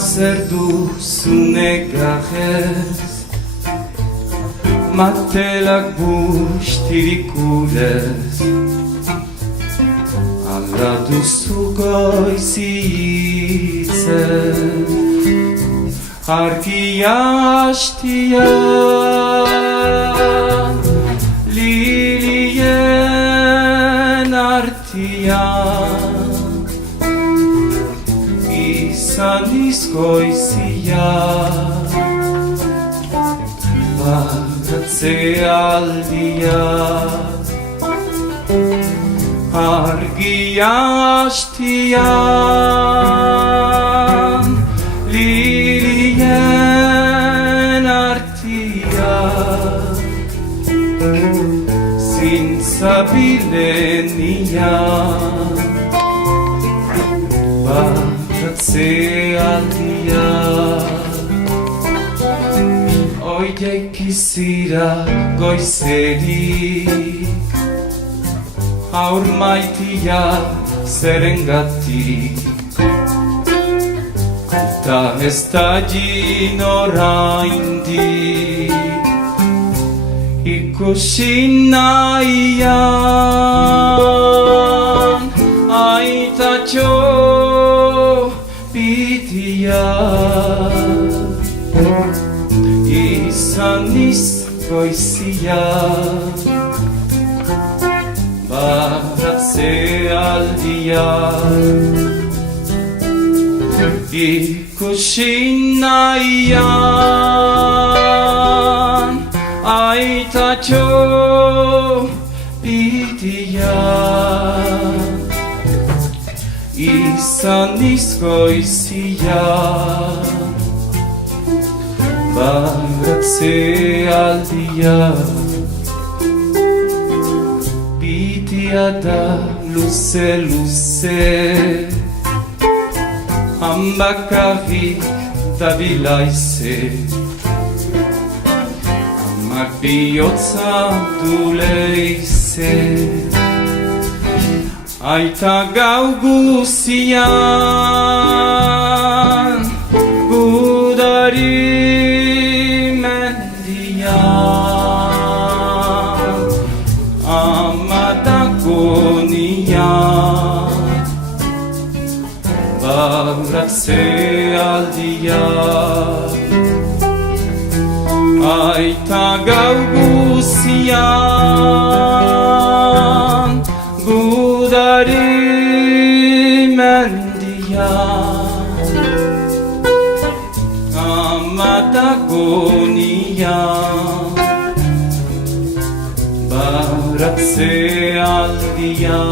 zer duzu negarrez, matelak bustirik urez, ala duzu goizitzen, argia hastian, lilien artian, izan izgoizia, baratze aldia, argia hastian, lilien artian, zintzabilenian, baratze aldia, oiek izira goizerik, aur maitia zerengatik, eta ez da jin oraindik, ikusi nahian, aitatxo bitia, izan izgoizia, baratze aldia, ikusi nahian, aitatxo bitia, izan izgoizia, baratze aldia. Bitia da luze luze, hanbakarrik dabilaize, amak bihotza du leize, aita gau guzian, gudari mendian, amatakonia, baratze aldia, aita gau guzian, gudari mendian, amatakonia, baratze aldia.